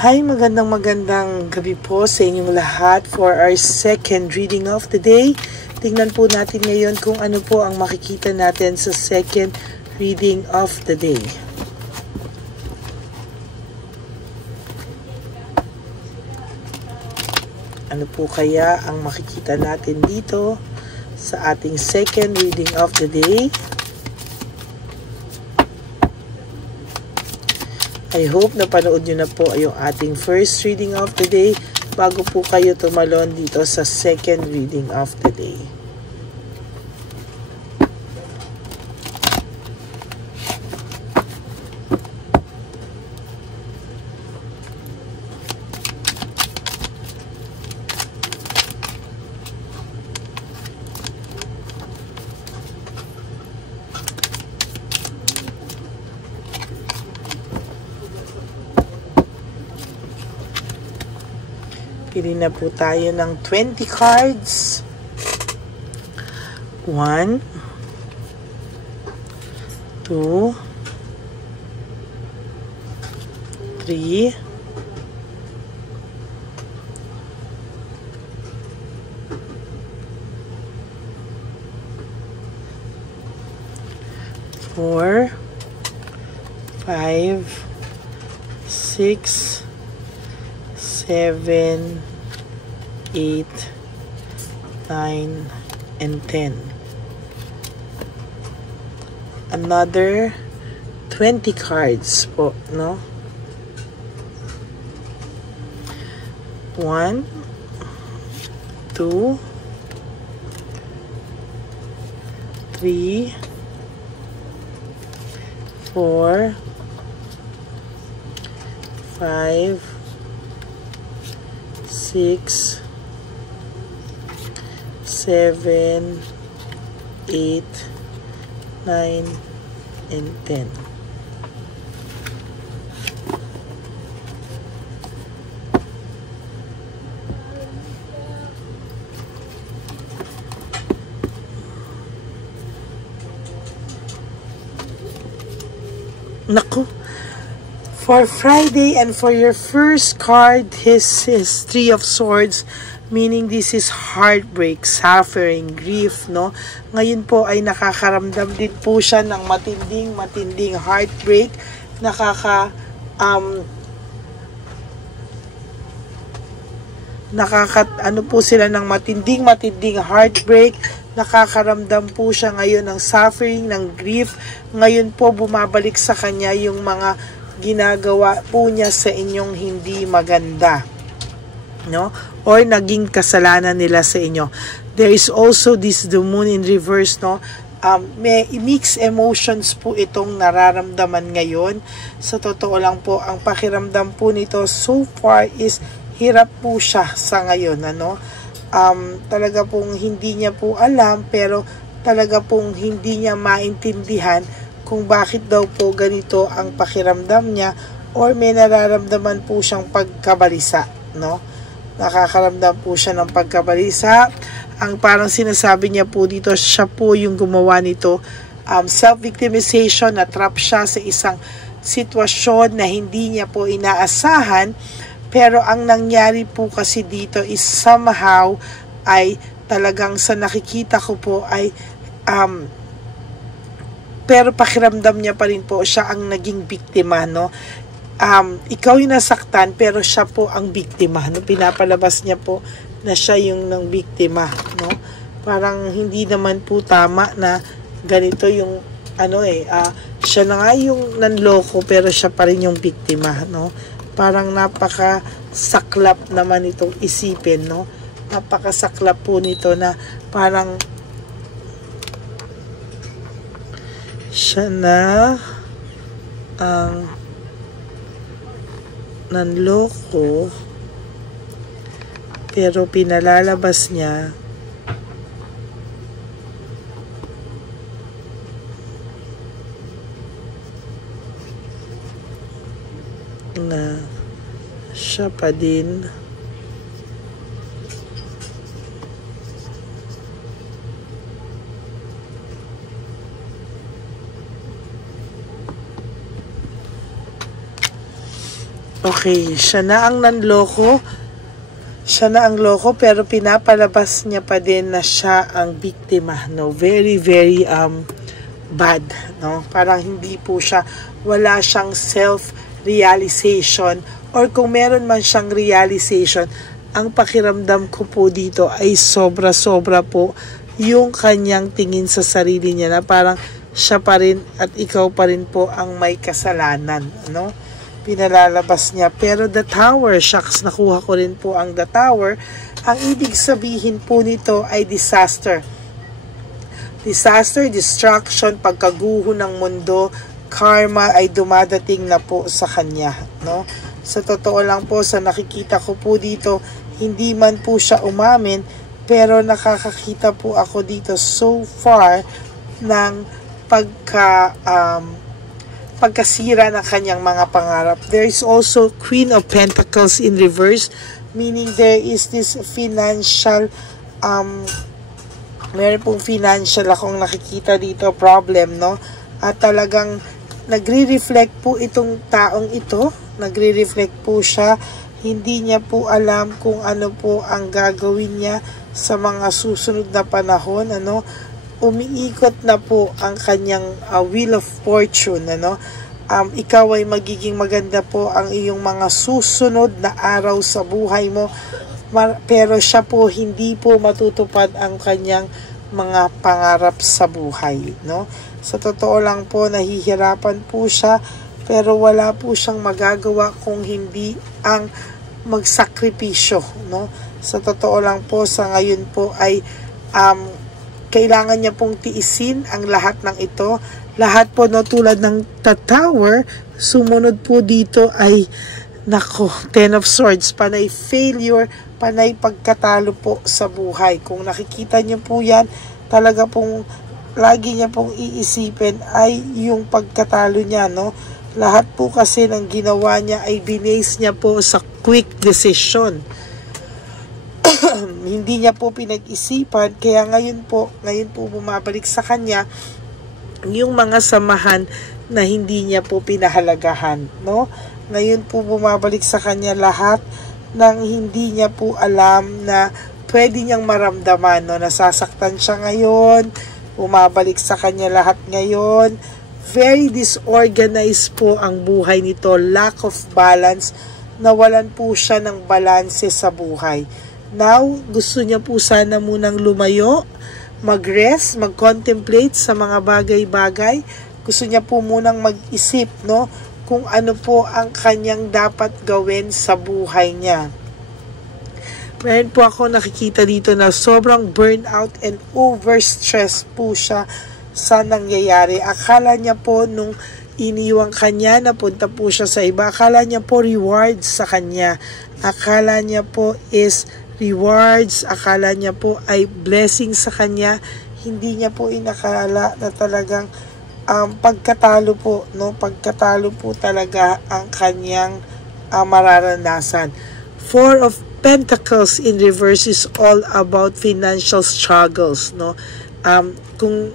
Hi, magandang gabi po sa inyong lahat for our second reading of the day. Tingnan po natin ngayon kung ano po ang makikita natin sa second reading of the day. Ano po kaya ang makikita natin dito sa ating second reading of the day? I hope na panood nyo na po yung ating first reading of the day bago po kayo tumalon dito sa second reading of the day. Pili na po tayo ng 20 cards. 1, 2, 3, 4, 5, 6, 7, 8, 9, and 10. Another 20 cards po, no? 1, 2, 3, 4, 5, 6, 7, 8, 9, and 10. Naku! For Friday and for your first card, his Three of Swords, meaning this is heartbreak, suffering, grief, no? Ngayon po ay nakakaramdam din po siya ng matinding heartbreak, ano po sila ng matinding heartbreak, nakakaramdam po siya ngayon ng suffering, ng grief. Ngayon po bumabalik sa kanya yung mga ginagawa po niya sa inyong hindi maganda, no? Or naging kasalanan nila sa inyo. There is also this the moon in reverse, no? May mixed emotions po itong nararamdaman ngayon. Sa totoo lang po, ang pakiramdam po nito so far is hirap po siya sa ngayon, ano? Talaga pong hindi niya po alam, pero talaga pong hindi niya maintindihan kung bakit daw po ganito ang pakiramdam niya, or may nararamdaman po siyang pagkabalisa, no? Nakakaramdam po siya ng pagkabalisa. Ang parang sinasabi niya po dito, siya po yung gumawa nito. Self-victimization, na-trap siya sa isang sitwasyon na hindi niya po inaasahan, pero ang nangyari po kasi dito is somehow ay talagang sa nakikita ko po ay pero pakiramdam niya pa rin po siya ang naging biktima, no? Ikaw yung nasaktan, pero siya po ang biktima, no? Pinapalabas niya po na siya yung nang biktima, no? Parang hindi naman po tama na ganito yung siya na nga yung nanloko, pero siya pa rin yung biktima, no? Parang napakasaklap naman itong isipin, no? Napakasaklap po nito na parang siya na ang nanloko, pero pinalalabas niya na siya pa din Okay, siya na ang nanloko. Siya na ang loko, pero pinapalabas niya pa din na siya ang biktima, no? Very, very bad, no? Parang hindi po siya, wala siyang self-realization, or kung meron man siyang realization, ang pakiramdam ko po dito ay sobra-sobra po yung kanyang tingin sa sarili niya, na parang siya pa rin at ikaw pa rin po ang may kasalanan, no? Pinalalabas niya. Pero the tower, shucks, nakuha ko rin po ang the tower. Ang ibig sabihin po nito ay disaster. Disaster, destruction, pagkaguho ng mundo, karma ay dumadating na po sa kanya, no? Sa totoo lang po, sa nakikita ko po dito, hindi man po siya umamin, pero nakakakita po ako dito so far ng pagkasira ng kanyang mga pangarap. There is also Queen of Pentacles in reverse, meaning there is this financial, meron pong financial akong nakikita dito problem, no? At talagang nagre-reflect po itong taong ito, nagre-reflect po siya, hindi niya po alam kung ano po ang gagawin niya sa mga susunod na panahon, ano? Umiikot na po ang kanyang wheel of fortune, ano? Ikaw ay magiging maganda po ang iyong mga susunod na araw sa buhay mo, pero siya po hindi po matutupad ang kanyang mga pangarap sa buhay, no? Sa totoo lang po, nahihirapan po siya, pero wala po siyang magagawa kung hindi ang magsakripisyo, no? Sa totoo lang po, sa ngayon po ay kailangan niya pong tiisin ang lahat ng ito. Lahat po, no, tulad ng the tower, sumunod po dito ay, nako, Ten of Swords, panay failure, panay pagkatalo po sa buhay. Kung nakikita niyo po yan, talaga pong, lagi niya pong iisipin ay yung pagkatalo niya, no? Lahat po kasi ng ginawa niya ay binase niya po sa quick decision. Hindi niya po pinag-isipan, kaya ngayon po bumabalik sa kanya yung mga samahan na hindi niya po pinahalagahan, no? Ngayon po bumabalik sa kanya lahat ng hindi niya po alam na pwede niyang maramdaman, no? Nasasaktan siya ngayon, bumabalik sa kanya lahat ngayon. Very disorganized po ang buhay nito, lack of balance, nawalan po siya ng balanse sa buhay. Now, gusto niya po sana munang lumayo, mag-rest, mag-contemplate sa mga bagay-bagay. Gusto niya po munang mag-isip, no, kung ano po ang kanyang dapat gawin sa buhay niya. Meron po ako nakikita dito na sobrang burnout and overstress po siya sa nangyayari. Akala niya po nung iniwang kanya, napunta po siya sa iba, akala niya po rewards sa kanya. Akala niya po is rewards, akala niya po ay blessing sa kanya. Hindi niya po inakala na talagang pagkatalo po, no? Pagkatalo po talaga ang kanyang mararanasan. Four of Pentacles in reverse is all about financial struggles, no?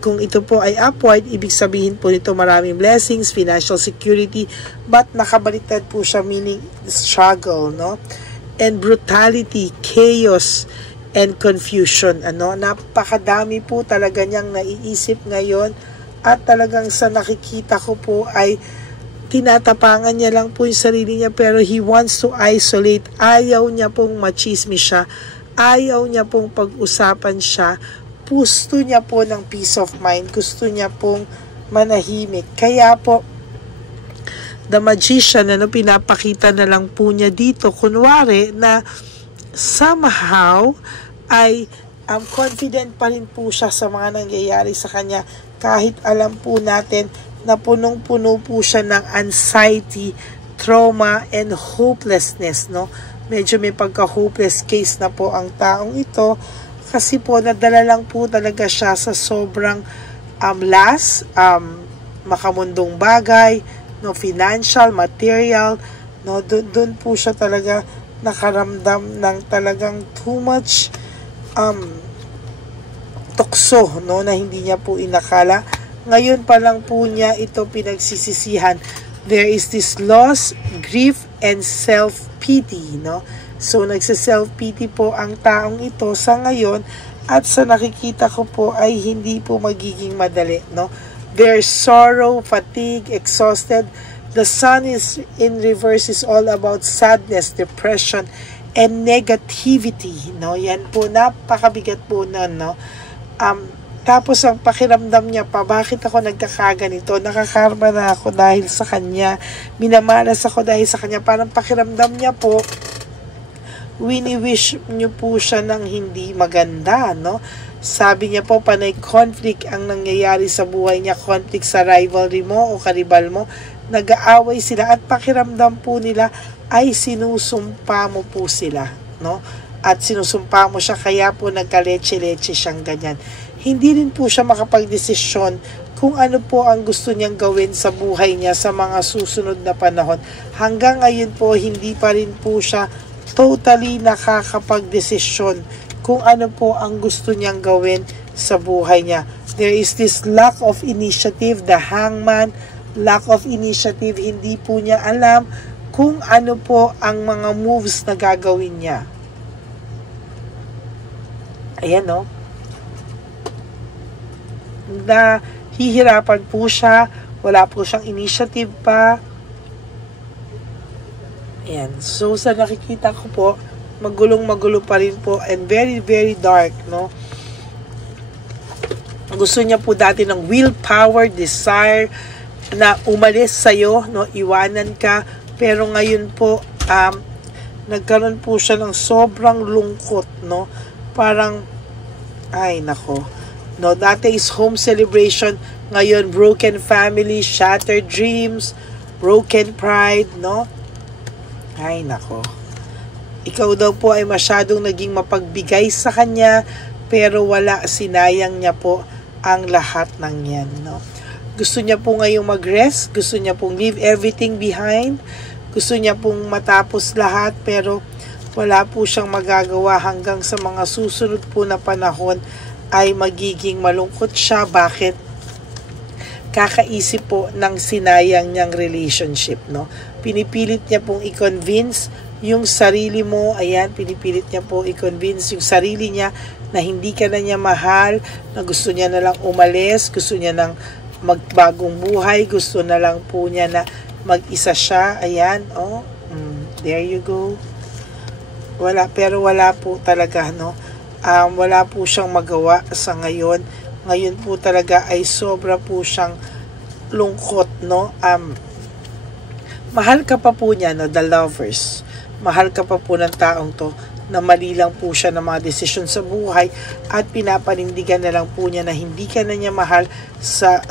Kung ito po ay upward, ibig sabihin po nito maraming blessings, financial security, but nakabaliktad po siya, meaning struggle, no? And brutality, chaos, and confusion. Ano? Napakadami po talaga niyang naiisip ngayon, at talagang sa nakikita ko po ay tinatapangan niya lang po yung sarili niya, pero he wants to isolate. Ayaw niya pong machismis siya. Ayaw niya pong pag-usapan siya. Gusto niya po ng peace of mind. Gusto niya pong manahimik. Kaya po, the magician, ano, pinapakita na lang po niya dito, kunwari na somehow ay confident pa rin po siya sa mga nangyayari sa kanya, kahit alam po natin na punong-puno po siya ng anxiety, trauma, and hopelessness, no? Medyo may pagka-hopeless case na po ang taong ito, kasi po nadala lang po talaga siya sa sobrang makamundong bagay, no, financial, material, no, doon po siya talaga nakaramdam ng talagang too much tukso, no, na hindi niya po inakala. Ngayon pa lang po niya ito pinagsisisihan. There is this loss, grief, and self-pity, no? So, nagsa-self-pity po ang taong ito sa ngayon at sa nakikita ko po ay hindi po magiging madali, no? There's sorrow, fatigue, exhausted. The sun is in reverse is all about sadness, depression, and negativity, no? Yan po, napakabigat po na, no? Tapos ang pakiramdam niya pa, bakit ako nagkakaganito? Nakakarma na ako dahil sa kanya. Minamalas ako dahil sa kanya. Parang pakiramdam niya po, wini-wish niyo po siya ng hindi maganda, no? Sabi niya po, panay conflict ang nangyayari sa buhay niya. Conflict sa rivalry mo o karibal mo. Nag-aaway sila at pakiramdam po nila ay sinusumpa mo po sila, no? At sinusumpa mo siya, kaya po nagka-leche-leche siyang ganyan. Hindi rin po siya makapagdesisyon kung ano po ang gusto niyang gawin sa buhay niya sa mga susunod na panahon. Hanggang ngayon po, hindi pa rin po siya totally nakakapagdesisyon kung ano po ang gusto niyang gawin sa buhay niya. There is this lack of initiative, the hangman, lack of initiative. Hindi po niya alam kung ano po ang mga moves na gagawin niya. Ayan, no? Nahihirapan po siya, wala po siyang initiative pa. Ayan. So, sa nakikita ko po, magulong-magulo pa rin po and very, very dark, no? Gusto niya po dati ng willpower, desire, na umalis sa'yo, no? Iwanan ka. Pero ngayon po, nagkaroon po siya ng sobrang lungkot, no? Parang, ay, nako. No, dati is home celebration, ngayon broken family, shattered dreams, broken pride, no? Ay, nako. Ikaw daw po ay masyadong naging mapagbigay sa kanya, pero wala, sinayang niya po ang lahat ng yan, no? Gusto niya po ngayong mag-rest, gusto niya pong leave everything behind, gusto niya pong matapos lahat, pero wala po siyang magagawa hanggang sa mga susunod po na panahon ay magiging malungkot siya. Bakit? Kakaisip po ng sinayang niyang relationship, no? Pinipilit niya pong i-convince yung sarili mo, ayan, pinipilit niya po i-convince yung sarili niya na hindi ka na niya mahal, na gusto niya na lang umalis, gusto niya nang magbagong buhay, gusto na lang po niya na mag-isa siya, ayan, oh, there you go. Pero wala po talaga, no? Wala po siyang magawa sa ngayon. Ngayon po talaga ay sobra po siyang lungkot, no? Mahal ka pa po niya, no? The lovers. Mahal ka pa po ng taong to na mali lang po siya ng mga desisyon sa buhay at pinapanindigan na lang po niya na hindi ka na niya mahal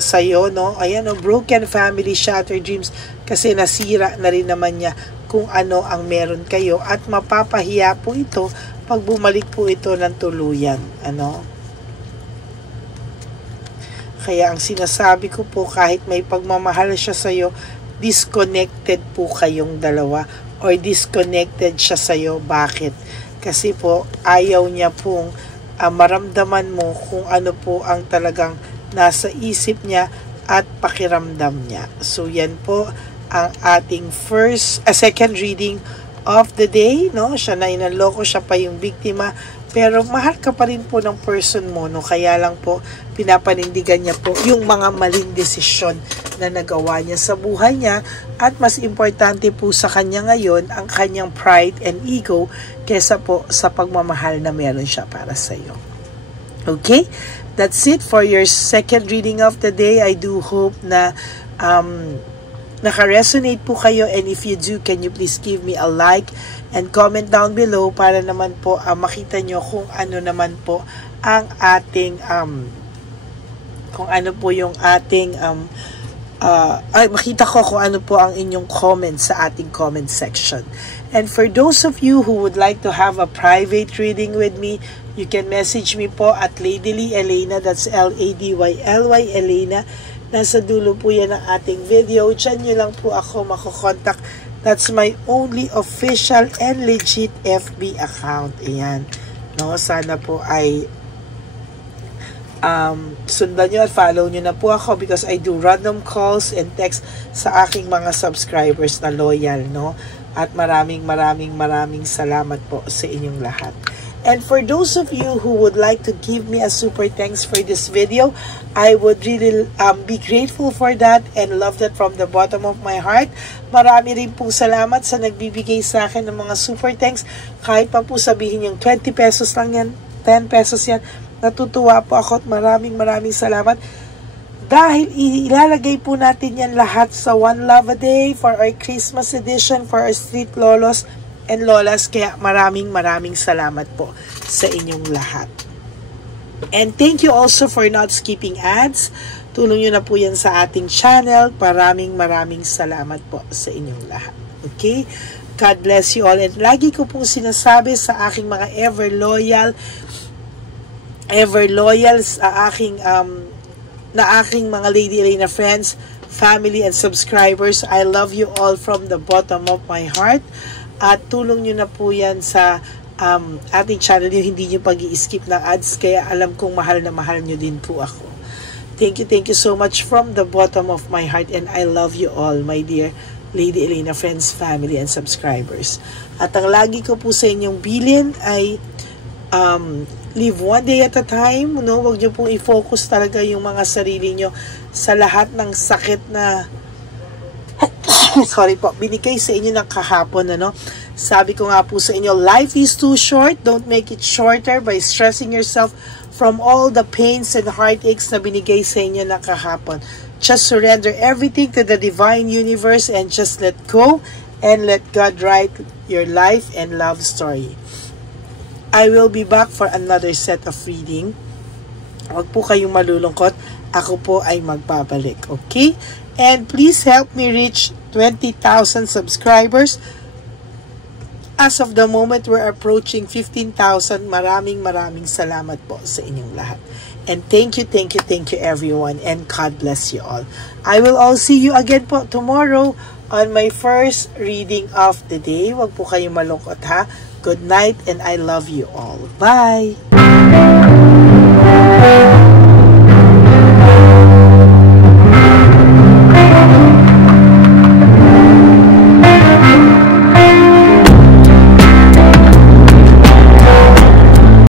sa'yo, no? Ayan, no? Broken family, shattered dreams, kasi nasira na rin naman niya kung ano ang meron kayo at mapapahiya po ito pag bumalik po ito ng tuluyan, ano? Kaya ang sinasabi ko po, kahit may pagmamahal siya sa'yo, disconnected po kayong dalawa or disconnected siya sa'yo. Bakit? Kasi po, ayaw niya pong maramdaman mo kung ano po ang talagang nasa isip niya at pakiramdam niya. So, yan po ang ating second reading of the day, no? Siya na inaloko, siya pa yung biktima, pero mahal ka pa rin po ng person mo, no? Kaya lang po, pinapanindigan niya po yung mga maling desisyon na nagawa niya sa buhay niya, at mas importante po sa kanya ngayon ang kanyang pride and ego kesa po sa pagmamahal na meron siya para sa iyo. Okay? That's it for your second reading of the day. I do hope na naka-resonate po kayo, and if you do, can you please give me a like and comment down below para naman po makita nyo kung ano naman po ang ating kung ano po yung ating makita ko kung ano po ang inyong comments sa ating comment section. And for those of you who would like to have a private reading with me, you can message me po at Ladyly Elena, that's Ladyly Elena. Nasa dulo po yan ng ating video. Diyan nyo lang po ako makokontak. That's my only official and legit FB account. Ayan. No, sana po ay sundan nyo at follow nyo na po ako because I do random calls and text sa aking mga subscribers na loyal, no? At maraming salamat po sa inyong lahat. And for those of you who would like to give me a super thanks for this video, I would really be grateful for that and love that from the bottom of my heart. Marami rin pong salamat sa nagbibigay sa akin ng mga super thanks. Kahit pa po sabihin yung 20 pesos lang yan, 10 pesos yan, natutuwa po ako at maraming salamat. Dahil ilalagay po natin yan lahat sa One Love a Day for our Christmas edition for our street lolos and lolas, kaya maraming salamat po sa inyong lahat. And thank you also for not skipping ads. Tulong nyo na po yan sa ating channel. Maraming salamat po sa inyong lahat. Okay? God bless you all. And lagi ko pong sinasabi sa aking mga ever loyal sa aking mga Lady Elena friends, family, and subscribers. I love you all from the bottom of my heart. At tulong nyo na po yan sa ating channel, yung hindi nyo pag-i-skip ng ads, kaya alam kong mahal na mahal nyo din po ako. Thank you so much from the bottom of my heart, and I love you all, my dear Lady Elena friends, family, and subscribers. At ang lagi ko po sa inyong bilin ay live one day at a time. No? Huwag nyo pong i-focus talaga yung mga sarili nyo sa lahat ng sakit na sorry po, binigay sa inyo ng kahapon, ano? Sabi ko nga po sa inyo, life is too short. Don't make it shorter by stressing yourself from all the pains and heartaches na binigay sa inyo ng kahapon. Just surrender everything to the divine universe and just let go and let God write your life and love story. I will be back for another set of reading. Huwag po kayong malulungkot. Ako po ay magbabalik. Okay? And please help me reach 20,000 subscribers. As of the moment, we're approaching 15,000. Maraming salamat po sa inyong lahat. And thank you everyone. And God bless you all. I will all see you again po tomorrow on my first reading of the day. Huwag po kayong malungkot ha. Good night and I love you all. Bye!